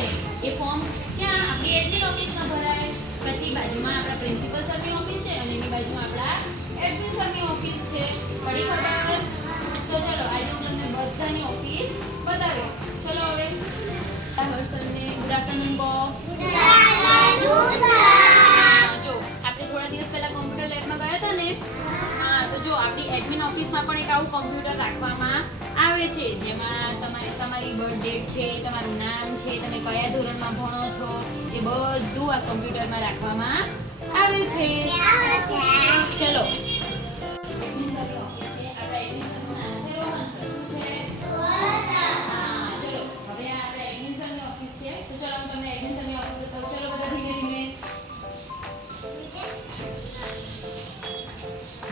ભરે એ ફોર્મ ક્યાં આપણી એડમિન ઓફિસમાં ભરાય. પછી બાજુમાં આપણા પ્રિન્સિપલ સરની ઓફિસ છે અને એની બાજુમાં આપણા એડમિન સરની ઓફિસ છે. પડી ખબર? તો ચલો આજે હું તમને બધાની ઓફિસ બતાવ્યો. ચલો હવે હર્ષને ગુડ આફ્ટરનૂન કહો. જો આપણે થોડા દિવસ પહેલા કોમ્પ્યુટર લેબમાં ગયા હતા ને, હા, તો જો આપણી એડમિન ઓફિસમાં પણ એક આવું કોમ્પ્યુટર રાખવામાં આવે છે જેમાં તમારી બર્થ ડેટ છે, તમારું નામ છે, તમે કયા ધોરણમાં ભણો છો એ બધું આ કોમ્પ્યુટરમાં રાખવામાં આવે છે. ચલો એડમિન સરની ઓફિસ છે. આપણા એડમિન સરનું નામ છે રોહન સર. શું છે? હા, ચલો હવે આ આપણા એડમિન સરની ઓફિસ છે. તો ચલો હું તમને એડમિન સરની ઓફિસ બતાવું. ચલો બધા ધીમે ધીમે.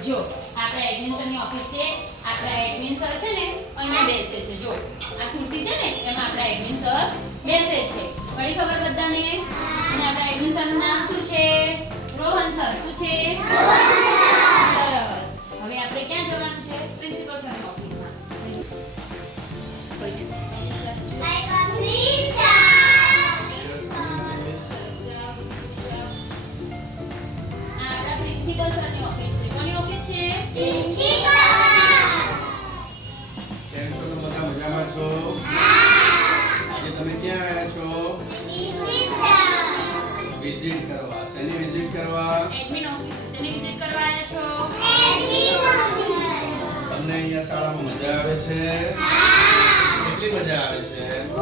જો આપણા એડમિન સરની ઓફિસ છે. આપણા એડમિન સર છે ને અહીંયા બેસે છે. જો આ ખુરશી છે ને એમાં આપણા એડમિન સર બેસે છે. પડી ખબર બધાને? અને આપણા એડમિન સરનું નામ શું છે? રોહન સર. શું છે? સરસ. હવે આપણે ક્યાં જવાનું છે? પ્રિન્સિપલ સરની ઓફિસમાં. આ આપણા પ્રિન્સિપલ સરની ઓફિસ છે. કોની ઓફિસ છે? કેમ છો? બધા મજામાં છો? આજે તમે ક્યાં આવ્યા છો? વિઝિટ કરવા. શેની વિઝિટ કરવા? Admin office. તેની વિઝિટ કરવા આવ્યા છો? તમને અહીંયા શાળામાં મજા આવે છે? કેટલી મજા આવે છે? બહુ.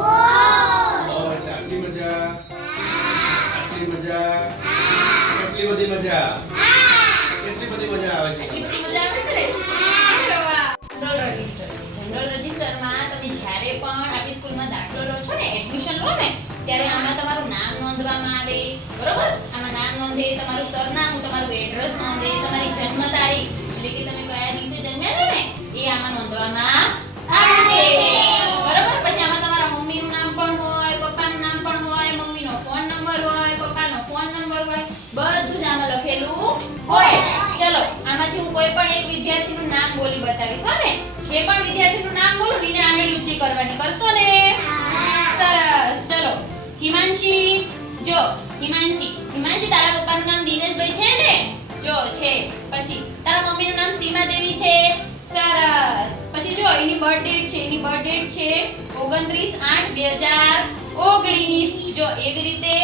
એટલે આટલી મજા? આટલી મજા? કેટલી બધી મજા? કેટલી બધી મજા આવે છે? એટલી બધી મજા આવે છે ને? અરે વાહ. જનરલ રજિસ્ટર છે. જનરલ રજિસ્ટરમાં તમે જ્યારે પણ આપણી સ્કૂલમાં દાખલો લો છો ને, એડમિશન લો ને, ત્યારે આમાં તમારું નામ નોંધવામાં આવે. બરોબર? આમાં નામ નોંધે, તમારું સરનામું, તમારું એડ્રેસ નોંધે, તમારી જન્મ તારીખ એટલે કે તમે કયા દિવસે જન્મ્યા છો ને એ આમાં નોંધવામાં આવે. બરોબર? પછી આમાં તમારા મમ્મીનું નામ પણ હોય, પપ્પાનું નામ પણ હોય, મમ્મીનો ફોન નંબર હોય, પપ્પાનો ફોન નંબર હોય, બધું જ આમાં લખેલું હોય. ચલો આમાંથી હું કોઈ પણ એક વિદ્યાર્થીનું નામ બોલી બતાવીશ. હો ને? જે પણ વિદ્યાર્થીનું નામ બોલું એને આંગળી ઊંચી કરવાની. કરશો ને? સરસ. ચલો હિમાંશી. જો હિમાંશી તારા પપ્પાનું નામ દિનેશભાઈ છે ને? જો છે. પછી તારા મમ્મીનું નામ સીમા દેવી છે? સરસ. પછી જો એની બર્થ ડેટ છે. એની બર્થ ડેટ છે 29/8/2019. જો એવી રીતે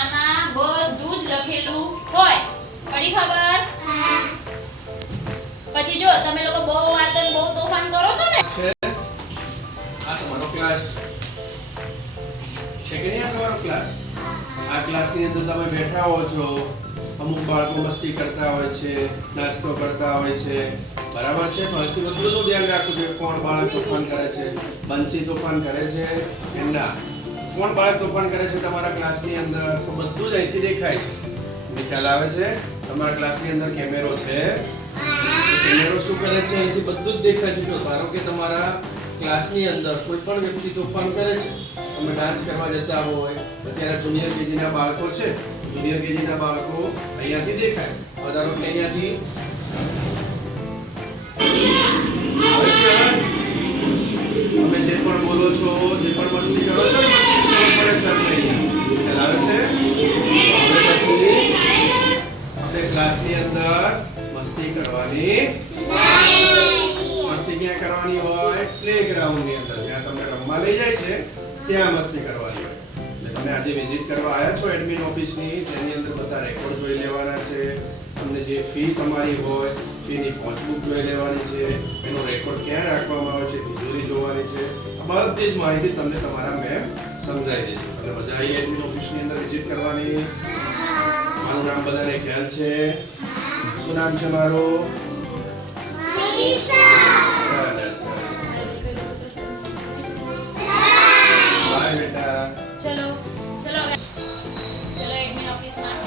આમાં બધું જ લખેલું હોય. પડી ખબર? પછી જો તમે લોકો બહુ વાત અને બહુ તોફાન કરો છો ને. આ તમારો ક્લાસ છે કે નહીં? આ તમારો ક્લાસ. આ ક્લાસની અંદર તમે બેઠા હો છો. અમુક બાળકો મસ્તી કરતા હોય છે, નાસ્તો કરતા હોય છે. બરાબર છે? ફરીથી બધું ધ્યાન રાખવું જોઈએ. કોણ બાળક તોફાન કરે છે? બંસી તોફાન કરે છે કે ના? કોણ બાળક તોફાન કરે છે તમારા ક્લાસની અંદર? તો બધું જ અહીંથી દેખાય છે. તમને ખ્યાલ આવે છે? તમારા ક્લાસની અંદર કેમેરો છે. કેમેરો શું કરે છે? અહીંથી બધું જ દેખાય છે. જો ધારો કે તમારા ક્લાસની અંદર કોઈ પણ વ્યક્તિ તોફાન કરે છે, તમે ડાન્સ કરવા જતા હોય, અત્યારે જુનિયર કેજીના બાળકો છે, જુનિયર કેજીના બાળકો અહીંયાથી દેખાય. હવે ધારો કે અહીંયાથી આવે છે અવાજ? તમે જે પણ બોલો છો, જે પણ મસ્તી કરો છો, ખબર પડે છે અમને અહીંયા. ખ્યાલ આવે છે? હવે પછી આપણે ક્લાસની અંદર મસ્તી કરવાની. મસ્તી ક્યાં કરવાની હોય? પ્લેગ્રાઉન્ડની અંદર. જ્યાં તમને રમવા લઈ જાય છે ત્યાં મસ્તી કરવાની હોય. એટલે તમે આજે વિઝિટ કરવા આવ્યા છો એડમિન ઓફિસની, તેની અંદર બધા રેકોર્ડ જોઈ લેવાના છે. તમને જે ફી તમારી હોય, ફીની પાસબુક જોઈ લેવાની છે, એનો રેકોર્ડ ક્યાં રાખવામાં આવે છે, તિજોરી જોવાની છે. આ બધી જ માહિતી તમને તમારા મેમ સમજાવી દેશે. અને બધા અહીં એડમિન ઓફિસની અંદર વિઝિટ કરવાની. મારું નામ બધાને ખ્યાલ છે? શું નામ છે મારું? બાય બેટા. ચલો ચલો એડમિન ઓફિસમાં.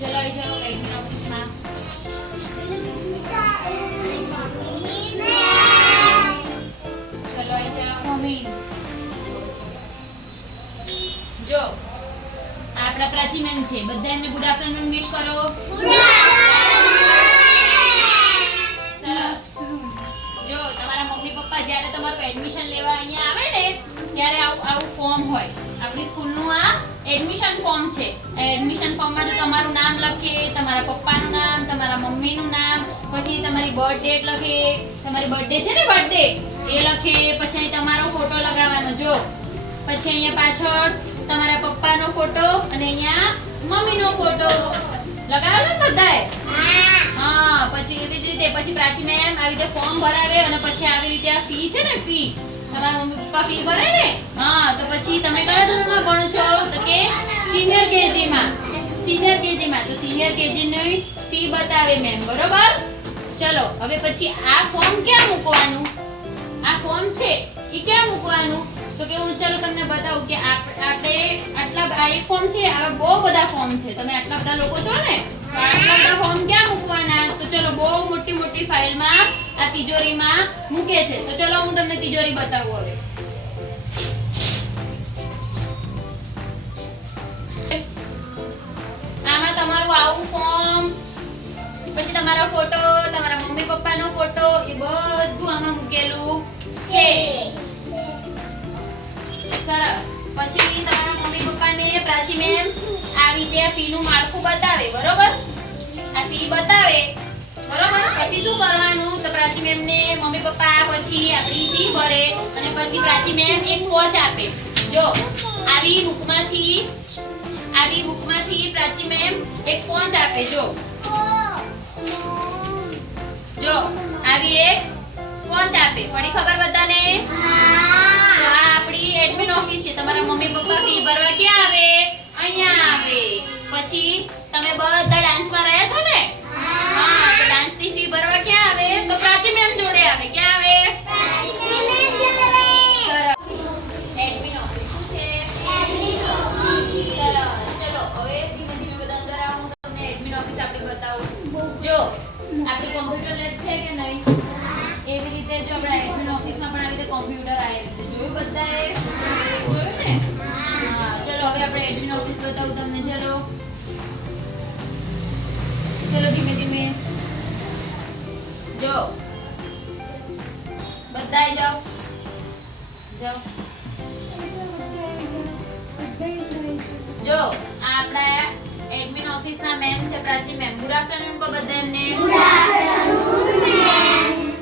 ચલો આવી જાઓ એડમિન ઓફિસમાં. ચલો આવી જાઓ મમ્મી. જો આપણા પ્રાચી મેમ છે. બધા એમને ગુડ આફ્ટરનૂન વિશ કરો. સરસ. જો તમારા મમ્મી પપ્પા જ્યારે જ્યારે તમારું એડમિશન લેવા અહીંયા આવે ને ત્યારે આવું ફોર્મ હોય. આપણી સ્કૂલનું આ એડમિશન ફોર્મ છે. એડમિશન ફોર્મમાં જો તમારું નામ લખે, તમારા પપ્પાનું નામ, તમારા મમ્મીનું નામ, પછી તમારી બર્થ ડેટ લખે, તમારી બર્થડે છે ને બર્થડે એ લખે, પછી અહીં તમારો ફોટો લગાવવાનો જો, પછી અહીંયા પાછળ તમારા પપ્પાનો ફોટો અને અહીંયા મમ્મીનો ફોટો લગાવ્યો ને બધાએ. હા, પછી એવી જ રીતે પછી પ્રાચી મેમ આવી રીતે ફોર્મ ભરાવે અને પછી આવી રીતે આ ફી છે ને ફી તમારા મમ્મી પપ્પા ફી ભરે ને. હા, તો પછી તમે કયા ધોરણમાં ભણો છો? તો કે સિનિયર કેજીમાં. સિનિયર કેજીમાં તો સિનિયર કેજીની ફી બતાવે મેમ, બરોબર? ચલો હવે પછી આ ફોર્મ ક્યાં મૂકવાનું? આ ફોર્મ છે એ ક્યાં મૂકવાનું? તો કે હું ચલો તમને બતાવું કે આપણે આટલા આ એક ફોર્મ છે, આવા બહુ બધા ફોર્મ છે. તમે આટલા બધા લોકો છો ને, તો આટલા બધા ફોર્મ ક્યાં મૂકવાના? તો ચલો બહુ મોટી મોટી ફાઇલમાં આ તિજોરીમાં મૂકે છે. તો ચલો હું તમને તિજોરી બતાવું હવે. આમાં તમારું આવું ફોર્મ, પછી તમારો ફોટો, તમારા મમ્મી પપ્પાનો ફોટો, એ બધું આમાં મૂકેલું છે. સરસ. પછી તમારા મમ્મી પપ્પાને પ્રાચી મેમ આવી રીતે આ ફી નું માળખું બતાવે, બરોબર? આ ફી બતાવે, બરોબર? પછી શું કરવાનું? તો પ્રાચી મેમ ને મમ્મી પપ્પા પછી આપણી ફી ભરે અને પછી પ્રાચી મેમ એક વોચ આપે. જો આવી બુકમાંથી પ્રાચી મેમ એક વોચ આપે. જો આવી એક વોચ આપે. પડી ખબર બધાને? તો આ આપણી એડમિન ઓફિસ છે. તમારા મમ્મી પપ્પા ફી ભરવા ક્યાં આવે? અહીંયા આવે. પછી તમે બધા ડાન્સમાં રહ્યા છો ને? હા, તો ડાન્સની ફી ભરવા ક્યાં આવે? તો પ્રાચી મેમ જોડે આવે. ક્યાં આવે? એડમિન ઓફિસ શું છે? ચલો હવે ધીમે ધીમે બધા અંદર આવો. હું તમને એડમિન ઓફિસ આપણે બતાવું. જો આપણી કોમ્પ્યુટર લેબ છે કે નહીં? એવી રીતે જો આપણા એડમિન ઓફિસમાં પણ આવી રીતે કોમ્પ્યુટર આવેલું છે. જોયું બધાએ? જોયું ને? હા, ચલો હવે આપણે એડમિન ઓફિસ બતાવું તમને. ચલો ધીમે ધીમે જો બધાએ જાઓ. જો આ આપણા એડમિન ઓફિસના મેમ છે પ્રાચી મેમ. ગુડ આફ્ટરનૂન કો બધા એમને.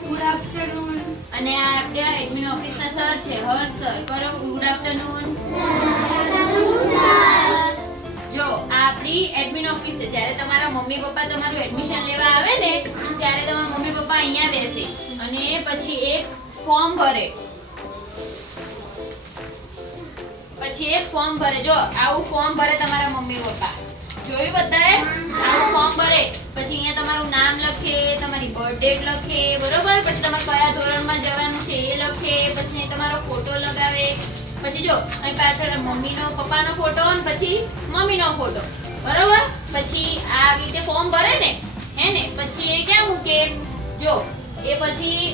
Good afternoon. અને આ આપણા એડમિન ઓફિસના સર છે હર્ષ સર. કરો ગુડ આફ્ટરનૂન. જો આ આપણી એડમિન ઓફિસ છે. જ્યારે તમારા મમ્મી પપ્પા તમારું એડમિશન લેવા આવે ને ત્યારે તમારા મમ્મી પપ્પા અહીંયા બેસે અને પછી એક ફોર્મ ભરે. જો આવું ફોર્મ ભરે તમારા મમ્મી પપ્પા. જોયું બધાએ? આવું ફોર્મ ભરે પછી અહીંયા તમારું નામ લખે, તમારી બર્થ ડેટ લખે, બરોબર? પછી તમારે કયા ધોરણમાં જવાનું છે એ લખે, પછી અહીં તમારો ફોટો લગાવે. પછી જો અહીં પાછળ મમ્મીનો પપ્પાનો ફોટો અને પછી મમ્મીનો ફોટો, બરોબર? પછી આ આવી રીતે ફોર્મ ભરે ને, હે ને? પછી એ ક્યાં મૂકે? જો એ પછી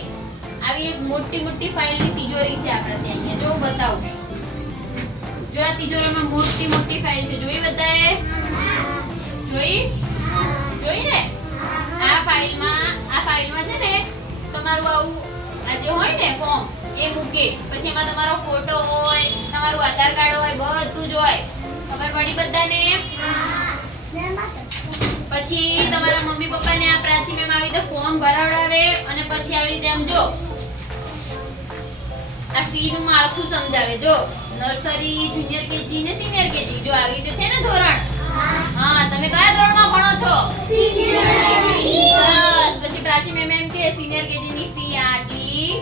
આવી એક મોટી મોટી ફાઇલની તિજોરી છે આપણે ત્યાં. અહીંયા જો બતાવું. જો આ તિજોરીમાં મોટી મોટી ફાઇલ છે. જોઈ બધાએ? જોઈ ને? આ ફાઇલમાં છે ને તમારું આવું આ જે હોય ને ફોર્મ એ મૂકે. પછી એમાં તમારો ફોટો હોય, તમારું આધાર કાર્ડ હોય, બધું જ હોય. ખબર પડી બધાને? પછી તમારા મમ્મી પપ્પાને આ પ્રાચી મેમ આવી રીતે ફોર્મ ભરાવડાવે અને પછી આવી રીતે આમ જો આ ફી નું માળખું સમજાવે. જો નર્સરી, જુનિયર કેજી ને સિનિયર કેજી. જો આવી રીતે છે ને ધોરણ. હા, તમે કયા ધોરણમાં ભણો છો? બસ. પછી પ્રાચી મેમ એમ કે સિનિયર કેજી ની ફી આટલી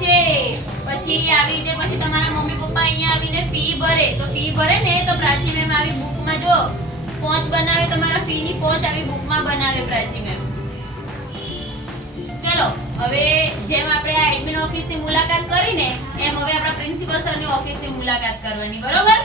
છે. પછી આવી રીતે પછી તમારા મમ્મી પપ્પા અહીંયા આવીને ફી ભરે. તો ફી ભરે ને તો પ્રાચી મેમ આવી બુકમાં જો પોંચ બનાવે. તમારા ફી ની પોંચ આવી બુકમાં બનાવે પ્રાચી મેમ. ચલો હવે જેમ આપણે આ એડમિન ઓફિસની મુલાકાત કરીને એમ હવે આપણા પ્રિન્સિપલ સરની ઓફિસની મુલાકાત કરવાની, બરોબર?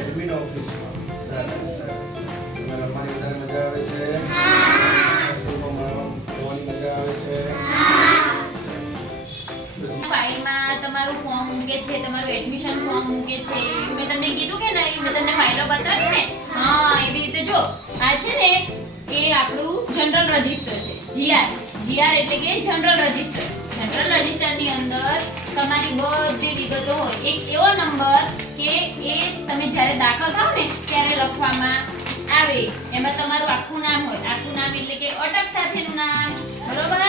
એડમિન ઓફિસમાં સરસ. તમારે રમવાની વધારે મજા આવે છે? સ્કૂલમાં ભણવાની મજા આવે છે? ફાઇલમાં તમારું ફોર્મ મૂકે છે, તમારું એડમિશન ફોર્મ મૂકે છે. મેં તમને કીધું કે નહીં, મેં તમને ફાઇલો બતાવી ને. હા, એવી રીતે જો આ છે ને એ આપણું જનરલ રજિસ્ટર છે. જીઆર એટલે કે જનરલ રજિસ્ટર. જનરલ રજિસ્ટરની અંદર તમારી બધી વિગતો હોય. એક એવો નંબર કે એ તમે જ્યારે દાખલ થાવ ને ત્યારે લખવામાં આવે. એમાં તમારું આખું નામ હોય. આખું નામ એટલે કે અટક સાથેનું નામ. બરોબર?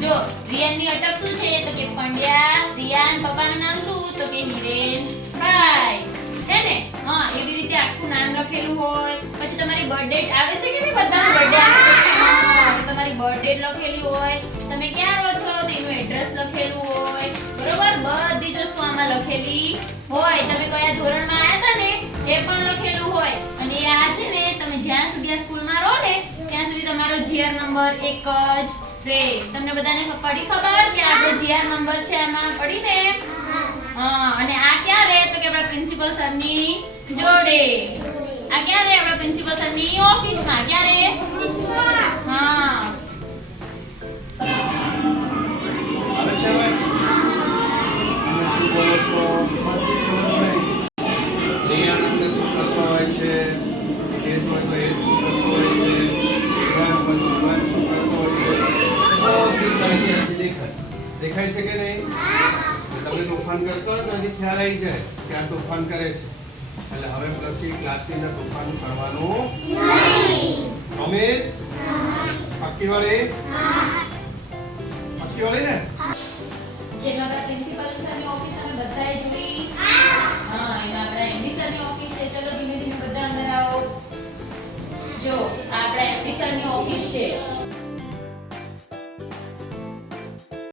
જો રિયાનની અટક શું છે તો કે પંડ્યા રિયાન. પપ્પાનું નામ શું તો કે હિરેનભાઈ. હે ને? હા, એવી રીતે આખું નામ લખેલું હોય. પછી તમારી બર્થ ડેટ આવે છે કે નહીં? બધાનો બર્થ ડે આવે છે. હા, તો તમારી બર્થ ડેટ લખેલી હોય. તમે ક્યાં રહો છો તો એનું એડ્રેસ લખેલું હોય. બરોબર? બધી જ વસ્તુ આમાં લખેલી હોય. તમે કયા ધોરણમાં આવ્યા હતા ને એ પણ લખેલું હોય. અને આ છે ને તમે જ્યાં સુધી આ સ્કૂલમાં રહો ને ત્યાં સુધી તમારો જીઆર નંબર એક જ રહે. તમને બધાને પડી ખબર કે આપણો જીઆર નંબર છે આમાં પડી ને? હા, અને આ ક્યાં રહે તો કે આપણા પ્રિન્સિપલ સરની જોડે. આ ક્યાં રહે? આપણા પ્રિન્સિપલ સરની ઓફિસમાં. ક્યાં રહે? હા. આવે છે હવે? તમે શું બોલો છો? રિયાન અંદર શું કરતો હોય છે? એ તો એ શું કરતો હોય છે? રિયાન પછી જીવાન શું કરતો હોય છે? બધી માહિતી અહીંથી દેખાય છે કે નહીં? તમે તોફાન કરતો હોય તો અહીંથી ખ્યાલ આવી જાય કે આ તોફાન કરે છે. એટલે હવે પછી ક્લાસની અંદર તોફાન કરવાનું રમેશ પાકી વાળી પાકી વાળી ને જેમાં આપણા પ્રિન્સિપલ સરની ઓફિસ તમે બધાએ જોઈ. હા, એમાં આપણા એમડી સરની ઓફિસ છે. ચલો ધીમે ધીમે બધા અંદર આવો. જો આ આપણા એમડી સરની ઓફિસ છે.